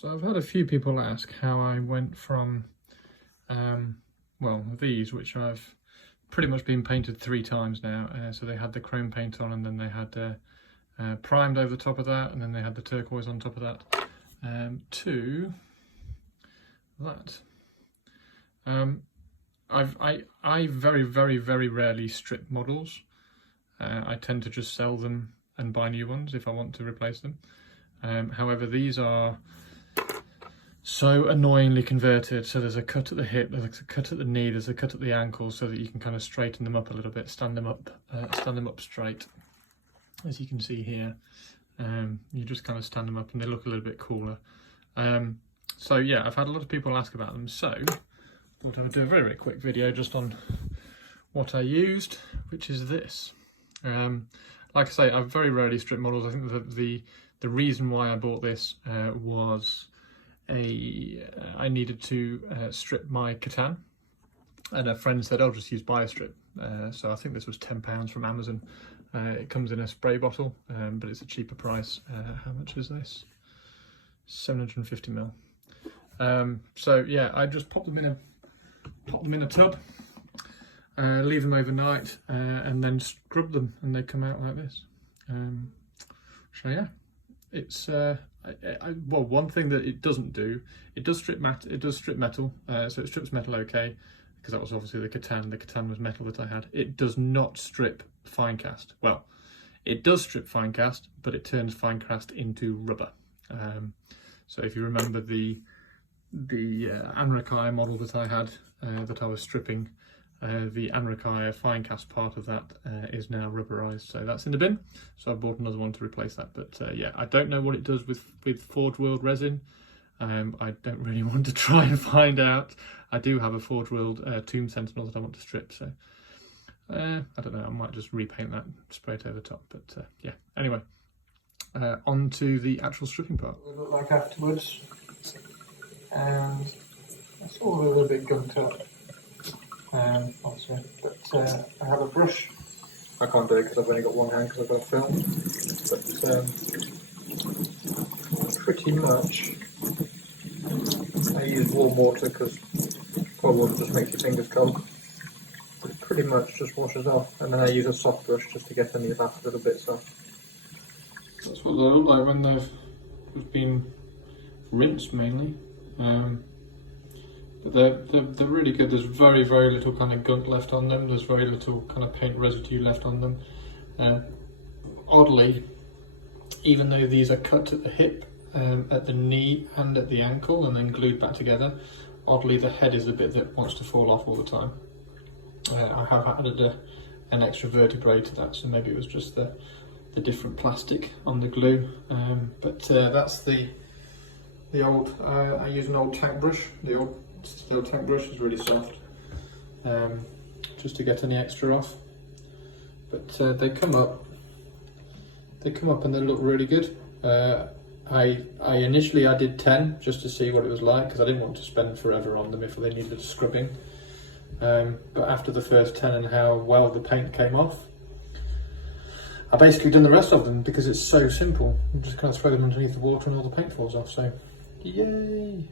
So I've had a few people ask how I went from, well, these, which I've pretty much been painted 3 times now. So they had the chrome paint on, and then they had primed over the top of that, and then they had the turquoise on top of that, to that. I very rarely strip models. I tend to just sell them and buy new ones if I want to replace them. However, these are so annoyingly converted. So there's a cut at the hip, there's a cut at the knee, there's a cut at the ankle, so that you can kind of straighten them up a little bit, stand them up straight. As you can see here, you just kind of stand them up and they look a little bit cooler. So yeah, I've had a lot of people ask about them, so I thought I would do a very quick video just on what I used, which is this. Like I say, I very rarely strip models. I think that the reason why I bought this was I needed to strip my Catan, and a friend said, "I'll just use BioStrip." So I think this was £10 from Amazon. It comes in a spray bottle, but it's a cheaper price. How much is this? 750ml. So yeah, I just pop them in a tub, leave them overnight, and then scrub them, and they come out like this. So yeah, it's well, one thing that it doesn't do, it does strip metal, so it strips metal okay, because that was obviously the Catan was metal that I had. It does not strip fine cast. Well, it does strip fine cast, but it turns fine cast into rubber. So if you remember the Anrakai model that I had, that I was stripping, the Anrakai fine cast part of that is now rubberized, so that's in the bin. So I bought another one to replace that. But yeah, I don't know what it does with Forge World resin. I don't really want to try and find out. I do have a Forge World Tomb Sentinel that I want to strip, so I don't know, I might just repaint that, spray it over the top. But yeah, anyway, on to the actual stripping part. What it looked like afterwards, and it's all a little bit gunked up. Obviously, but I have a brush. I can't do it because I've only got one hand because I've got a film. But pretty much, I use warm water because cold water just makes your fingers cold. But it pretty much just washes off, and then I use a soft brush just to get any of that little bits off. That's what they look like when they've been rinsed mainly. But they're really good. There's very little kind of gunk left on them. There's very little kind of paint residue left on them. Oddly, even though these are cut at the hip, at the knee and at the ankle and then glued back together, oddly the head is the bit that wants to fall off all the time. I have added an extra vertebrae to that, so maybe it was just the different plastic on the glue. But that's the old, I use an old tank brush. The old steel tank brush is really soft, just to get any extra off. But they come up and they look really good. Initially I did 10 just to see what it was like, because I didn't want to spend forever on them if they needed scrubbing. But after the first 10 and how well the paint came off, I basically done the rest of them because it's so simple. I'm just kind of throw them underneath the water and all the paint falls off, so yay!